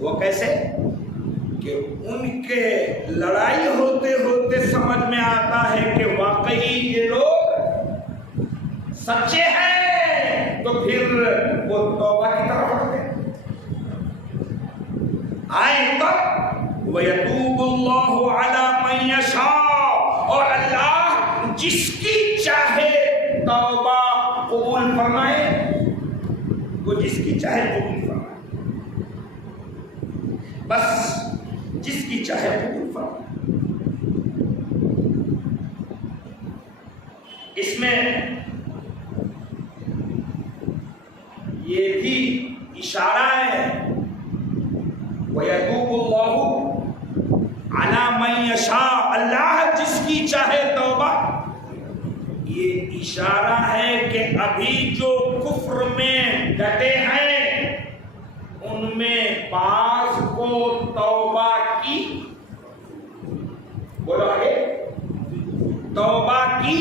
وہ کیسے؟ کہ ان کے لڑائی ہوتے ہوتے سمجھ میں آتا ہے کہ واقعی یہ لوگ سچے ہیں، تو پھر وہ توبہ کی طرف بڑھتے ہیں۔ آئیں تب وَيَتُوبُ اللَّهُ عَلَى مَن يَشَاءُ، اور اللہ جس کی چاہے توبہ قبول فرمائے، وہ جس کی چاہے قبول فرمائے، بس جس کی چاہے قبول فرمائے۔ اس میں یہ بھی اشارہ ہے وَيَتُوبُ اللَّهُ عَلَى مَن يَشَاءُ، اللہ جس کی چاہے توبہ۔ یہ اشارہ ہے کہ ابھی جو کفر میں ڈٹے ہیں ان میں بعض کو توبہ کی، بولو آگے، توبہ کی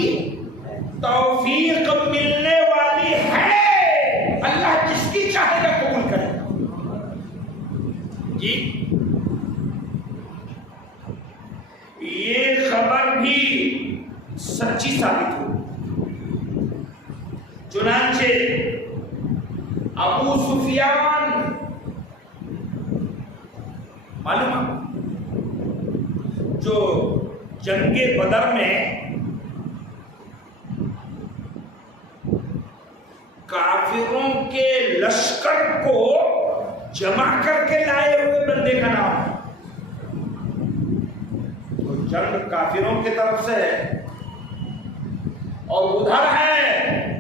توفیق ملنے والی ہے، اللہ جس کی چاہے گا قبول کرے گا۔ جی یہ خبر بھی سچی ثابت ہو۔ چنانچہ ابو سفیان، معلوم جو جنگ بدر میں کافروں کے لشکر کو جمع کر کے لائے ہوئے بندے کا نام ہے۔ تو جنگ کافروں کی طرف سے ہے اور ادھر ہے،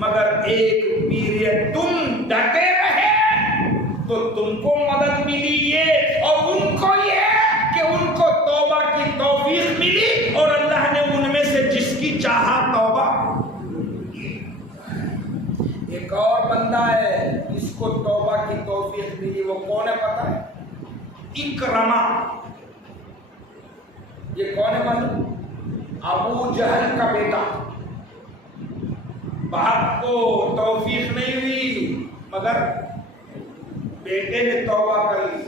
مگر ایک پیریڈ تم ڈٹے رہے تو تم کو مدد ملی یہ، اور ان کو یہ کہ ان کو توبہ کی توفیق ملی، اور اللہ نے ان میں سے جس کی چاہا توبہ۔ ایک اور بندہ ہے جس کو توبہ کی توفیق ملی، وہ کون ہے پتہ ہے؟ اکرمہ۔ یہ کون ہے معلوم؟ ابو جہل کا بیٹا۔ باپ کو توفیق نہیں ہوئی مگر بیٹے نے توبہ کر لی،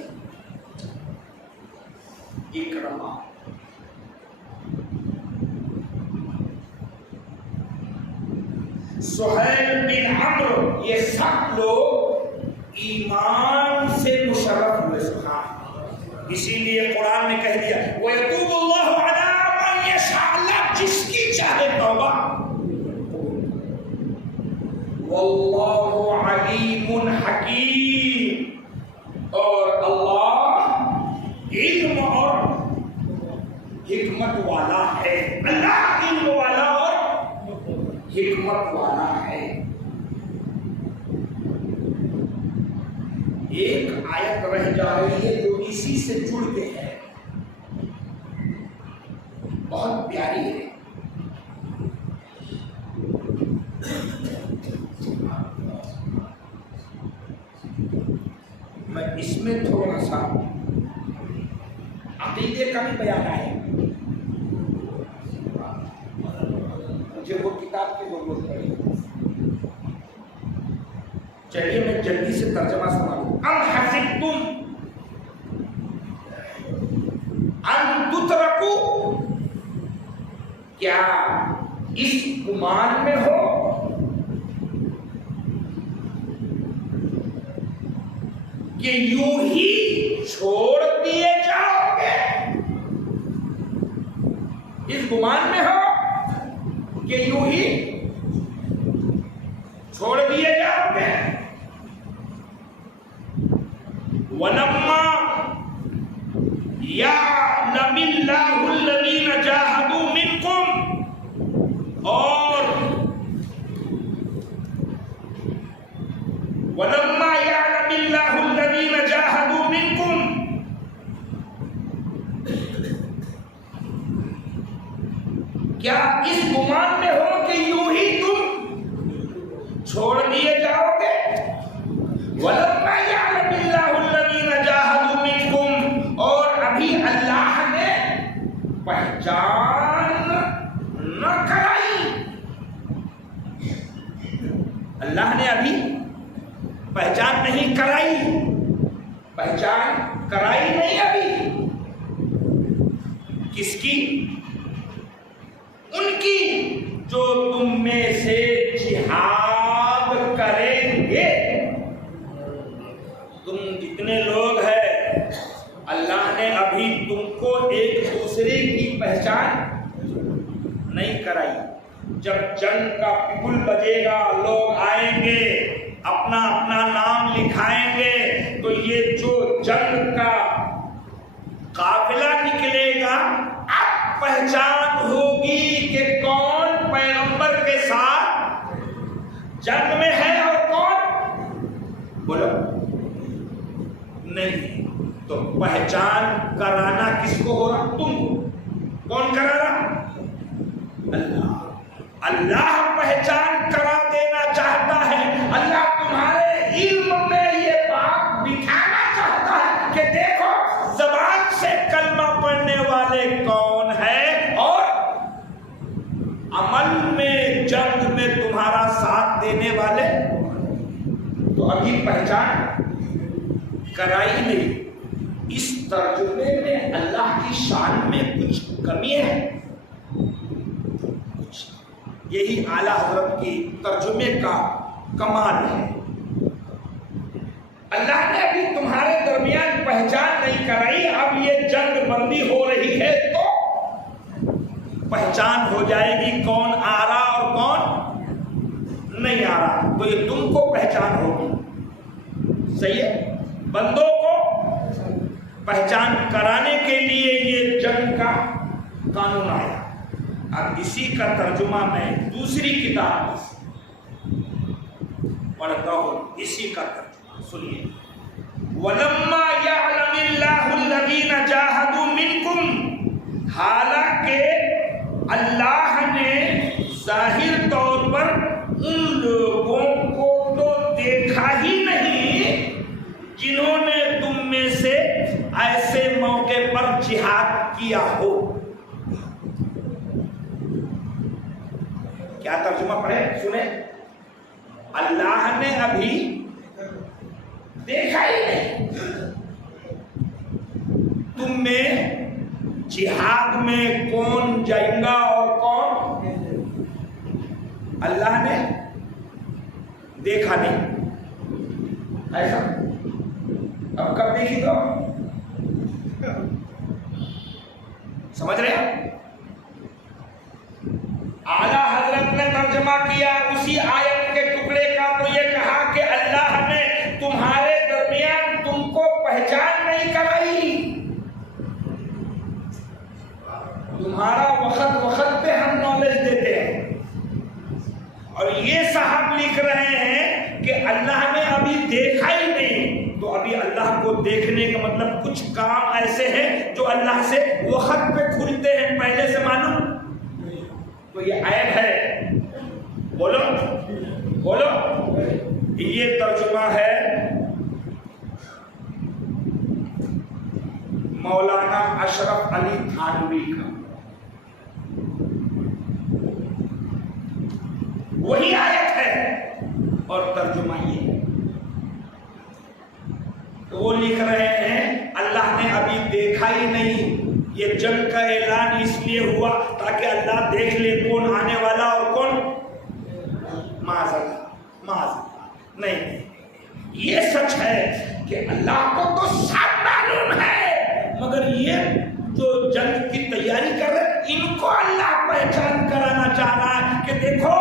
اکرمہ۔ سہیل بن عمرو، یہ سب لوگ ایمان سے مشرف ہوئے، سبحان۔ اسی لیے قرآن نے کہہ دیا وَيَتُوبُ اللَّهُ عَلَىٰ مَن يَشَاءُ، اللہ جس کی چاہے توبہ۔ وَاللَّهُ عَلِيمٌ حَكِيمٌ، اور اللہ علم اور حکمت والا ہے۔ اللہ علم والا اور حکمت والا ہے۔ ایک آیت رہ جا رہی ہے جو اسی سے جڑ کے ہے، بہت پیاری ہے۔ میں اس میں تھوڑا سا عقیدے کا بھی بیان ہے، مجھے وہ کتاب کی ضرورت پڑی۔ چلیے میں جلدی سے ترجمہ سنا دوں۔ ام حسبتم ان تترکوا، کیا اس گمان میں ہو کہ یوں ہی چھوڑ دیے جاؤ گے؟ اس گمان میں ہو کہ یوں ہی چھوڑ دیے جاؤ گے؟ وَلَمَّا يَعْلَمِ اللَّهُ الَّذِينَ جَاهَدُوا مِنكُمْ، اور وَلَمَّا يَعْلَمِ اللَّهُ الَّذِينَ جَاهَدُوا مِنكُمْ کیا اس گمان میں ہو کہ یوں ہی تم چھوڑ دیے جاؤ گے؟ وَلَمَّا يَعْلَمِ اللَّهُ الَّذِينَ جَاهَدُوا مِنكُمْ، اور ابھی اللہ نے پہچان نہ کرائی، اللہ نے ابھی پہچان نہیں کرائی، پہچان کرائی نہیں ابھی، کس کی؟ ان کی جو تم میں سے جہاد کریں گے۔ تم جتنے لوگ ہیں اللہ نے ابھی تم کو ایک دوسرے کی پہچان نہیں کرائی۔ جب جنگ کا پگل بجے گا، لوگ آئیں گے، اپنا اپنا نام لکھائیں گے، تو یہ جو جنگ کا قافلہ نکلے گا اب پہچان ہوگی کہ کون پیغمبر کے ساتھ جنگ میں ہے اور کون بولو نہیں۔ تو پہچان کرانا کس کو ہو رہا؟ تم کو۔ کون کرا رہا؟ اللہ۔ اللہ پہچان کرا دینا چاہتا ہے، اللہ تمہارے علم میں یہ بات بٹھانا چاہتا ہے کہ دیکھو زبان سے کلمہ پڑھنے والے کون ہیں اور عمل میں جنگ میں تمہارا ساتھ دینے والے۔ تو ابھی پہچان کرائی نہیں۔ اس ترجمے میں اللہ کی شان میں کچھ کمی ہے، یہی اعلیٰ حضرت کی ترجمے کا کمال ہے۔ اللہ نے ابھی تمہارے درمیان پہچان نہیں کرائی، اب یہ جنگ بندی ہو رہی ہے تو پہچان ہو جائے گی کون آ رہا اور کون نہیں آ رہا، تو یہ تم کو پہچان ہوگی۔ صحیح ہے؟ بندوں کو پہچان کرانے کے لیے یہ جنگ کا قانون آیا۔ اب اسی کا ترجمہ میں دوسری کتاب پڑھتا ہوں، اسی کا ترجمہ سنیے۔ وَلَمَّا يَعْلَمِ اللَّهُ الَّذِينَ جَاهَدُوا مِنكُمْ، حالانکہ اللہ نے ظاہر طور پر ان لوگوں کو تو دیکھا ہی نہیں جنہوں نے تم میں سے ایسے موقع پر جہاد کیا ہو۔ کیا ترجمہ پڑھے سنیں؟ اللہ نے ابھی دیکھا ہی نہیں تم میں جہاد میں کون جائے گا اور کون، اللہ نے دیکھا نہیں۔ ایسا اب کب دیکھی تو سمجھ رہے ہیں؟ اعلیٰ حضرت نے ترجمہ کیا اسی آیت کے ٹکڑے کا، تو یہ کہا کہ اللہ نے تمہارے درمیان تم کو پہچان نہیں کرائی۔ تمہارا وقت وقت پہ ہم نالج دیتے ہیں، اور یہ صاحب لکھ رہے ہیں کہ اللہ نے ابھی دیکھا ہی نہیں، تو ابھی اللہ کو دیکھنے کا مطلب کچھ کام ایسے ہیں جو اللہ سے وقت پہ کھلتے ہیں، پہلے سے معلوم، تو یہ عیب ہے۔ بولو بولو، یہ ترجمہ ہے مولانا اشرف علی تھانوی کا، وہی آیت ہے اور ترجمہ یہ ہے۔ تو وہ لکھ رہے ہیں اللہ نے ابھی دیکھا ہی نہیں، یہ جنگ کا اعلان اس لیے ہوا تاکہ اللہ دیکھ لے کون آنے والا اور کون معاذ اللہ نہیں۔ یہ سچ ہے کہ اللہ کو تو سب معلوم ہے، مگر یہ جو جنگ کی تیاری کر رہے ان کو اللہ پہچان کرانا چاہ رہا ہے کہ دیکھو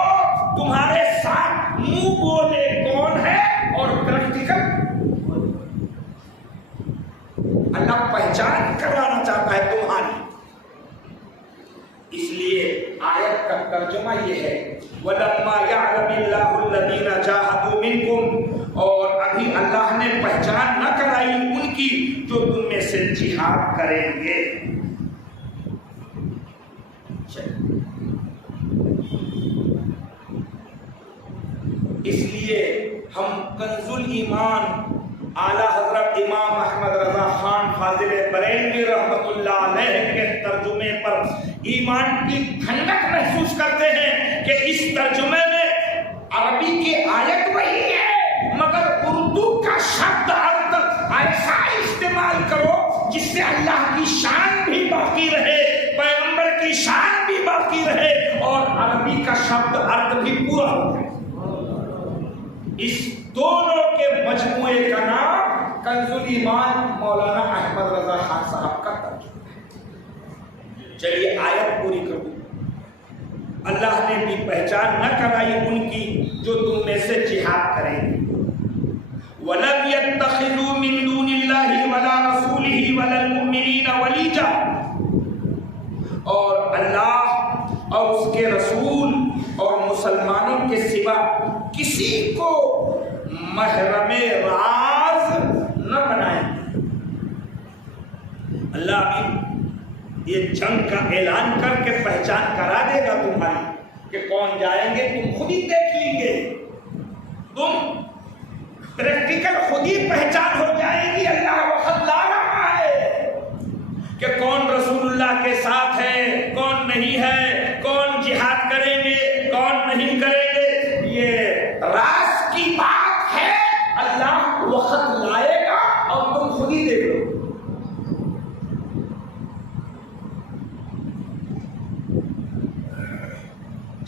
تمہارے ساتھ منہ بولے کون ہے اور پریکٹیکل اللہ پہچان کرانا چاہتا ہے تمہاری۔ اس لیے آیت کا ترجمہ یہ ہے وَلَمَّا يَعْلَمِ اللَّهُ الَّذِينَ جَاهَدُوا مِنكُمْ، اور ابھی اللہ نے پہچان نہ کرائی ان کی جو تم میں سے جہاد کریں گے۔ ایمان اعلیٰ حضرت امام احمد رضا خان فاضل بریلوی رحمۃ اللہ علیہ کے ترجمے پر ایمان کی ٹھنڈک محسوس کرتے ہیں کہ اس ترجمے میں عربی کی آیت وہی ہے مگر اردو کا شبد ارتھ ایسا استعمال کرو جس سے اللہ کی شان بھی باقی رہے، پیغمبر کی شان بھی باقی رہے اور عربی کا شبد ارتھ بھی پورا ہو جائے۔ اس دونوں کے مجموعے کا نام کنز الایمان مولانا احمد رضا خان صاحب کا ترجمہ ہے۔ چلیے آیت پوری کروں۔ اللہ نے بھی پہچان نہ کرائی ان کی جو تم میں سے جہاد کریں گے۔ وَلَمْ يَتَّخِذُوا مِن دُونِ اللَّهِ وَلَا رَسُولِهِ وَلَا الْمُؤْمِنِينَ وَلِيجًا، اور اللہ اور اس کے رسول اور مسلمانوں کے سوا کسی کو محرم راز نہ بنائیں۔ اللہ بھی یہ جنگ کا اعلان کر کے پہچان کرا دے گا تمہاری کہ کون جائیں گے، تم خود ہی دیکھ لیں گے، تم پریکٹیکل خود ہی پہچان ہو جائے گی۔ اللہ وقت لا رہا ہے کہ کون رسول اللہ کے ساتھ ہے، کون نہیں ہے، کون جہاد کریں گے، کون نہیں کریں گے، یہ راز کی بات ہے۔ اللہ وقت لائے گا اور تم خود ہی دیکھ لو۔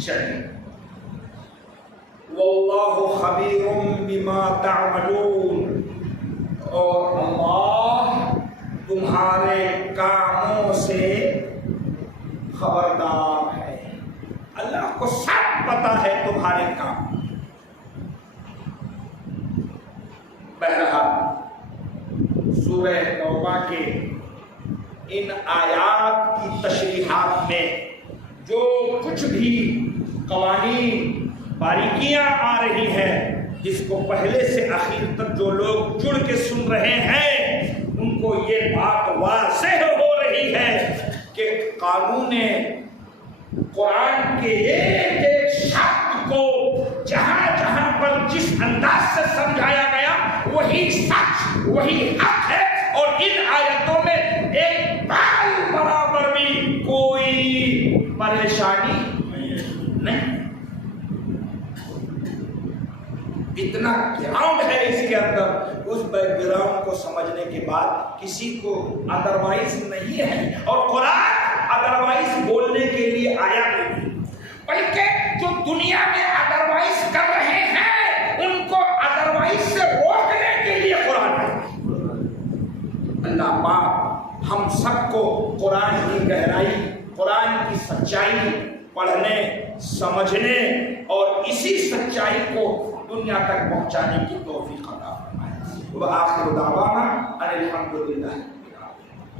چلیے واللہ خبیر بما تعملون، اور اللہ تمہارے کاموں سے خبردار ہے۔ اللہ کو سب پتا ہے تمہارے کام۔ بہرحال سورہ توبہ کے ان آیات کی تشریحات میں جو کچھ بھی قوانین باریکیاں آ رہی ہیں، جس کو پہلے سے آخر تک جو لوگ جڑ کے سن رہے ہیں ان کو یہ بات واضح ہو رہی ہے کہ قانون قرآن کے ایک ایک شبد کو جہاں جہاں پر جس انداز سے سمجھایا گیا وہی سچ، وہی حق ہے، اور ان آیتوں میں ایک بال برابر بھی کوئی پریشانی نہیں۔ اتنا گراؤنڈ ہے اس کے اندر، اس بیک گراؤنڈ کو سمجھنے کے بعد کسی کو ادروائز نہیں ہے، اور قرآن ادروائز بولنے کے لیے آیا نہیں، بلکہ جو دنیا میں ادروائز کر رہے ہیں ان کو ادروائز سے روکنے کے لیے قرآن ہے۔ اللہ پاک ہم سب کو قرآن کی گہرائی، قرآن کی سچائی پڑھنے، سمجھنے اور اسی سچائی کو دنیا تک پہنچانے کی توفیق عطا فرمائے۔ وآخر دعوانا ان الحمد للہ۔